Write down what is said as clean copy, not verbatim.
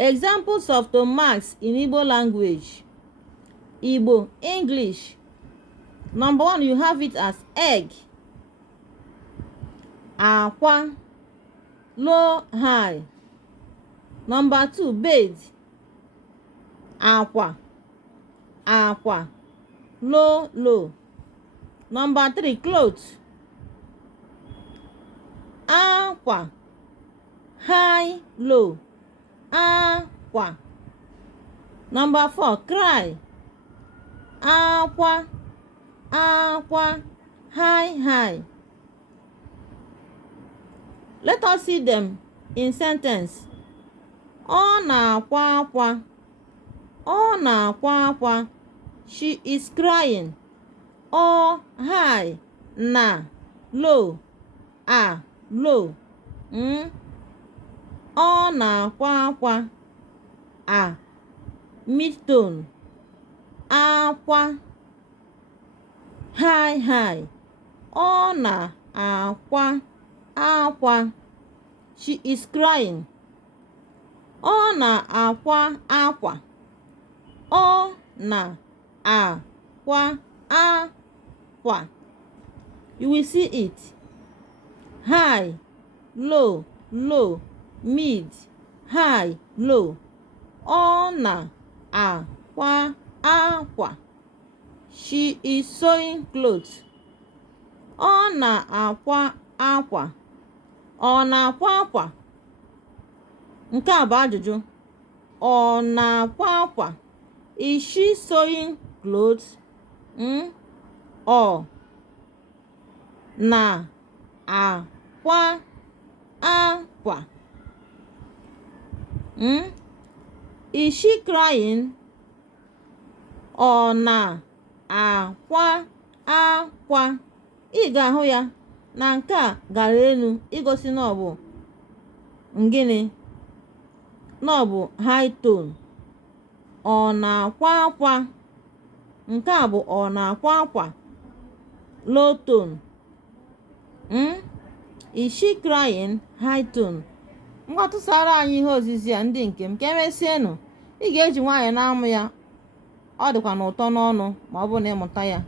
Examples of tomates in Igbo language. Igbo, English. Number 1, you have it as egg. Akwa, low, high. Number 2, bed. Akwa, akwa, low, low. Number 3, clothes. Akwa, high, low. Akwa. Number 4, cry. Akwa, akwa, high, high. Let us see them in sentence. Ọ na-akwa akwa. Ọ na-akwa akwa. She is crying. Ọ, high, na, low, a, low. Ọ na-akwa akwa. A, mid-tone. Akwa, high, high. Ọ na-akwa akwa. She is crying. Ọ na-akwa akwa. Ọ na-akwa akwa. You will see it. High, low, low, mid, high, low. Ọ na-akwa akwa. She is sewing clothes. Ọ na-akwa akwa. Ọ na-akwa akwa? Nke a bụ ajụjụ. Ọ na-akwa akwa? Is she sewing clothes? Ọ na-akwa akwa? Is she crying? Ọ na-akwa akwa? Ị ga-ahụ ya na nke a gara elu igosi na ọ bụ ngịnị, na ọ bụ high tone. Ọ na-akwa akwa? Nke a bụ ọ na-akwa akwa, low tone. Is she crying? High tone. Ngwa tụsara anyị ihe ozizi a ndị nke m ka emesienụ. Ị ga-eji nwayọọ na-amụ ya. Ọ dịkwa n'ụtọ n'ọnụ ma ọ bụ na ịmụta ya.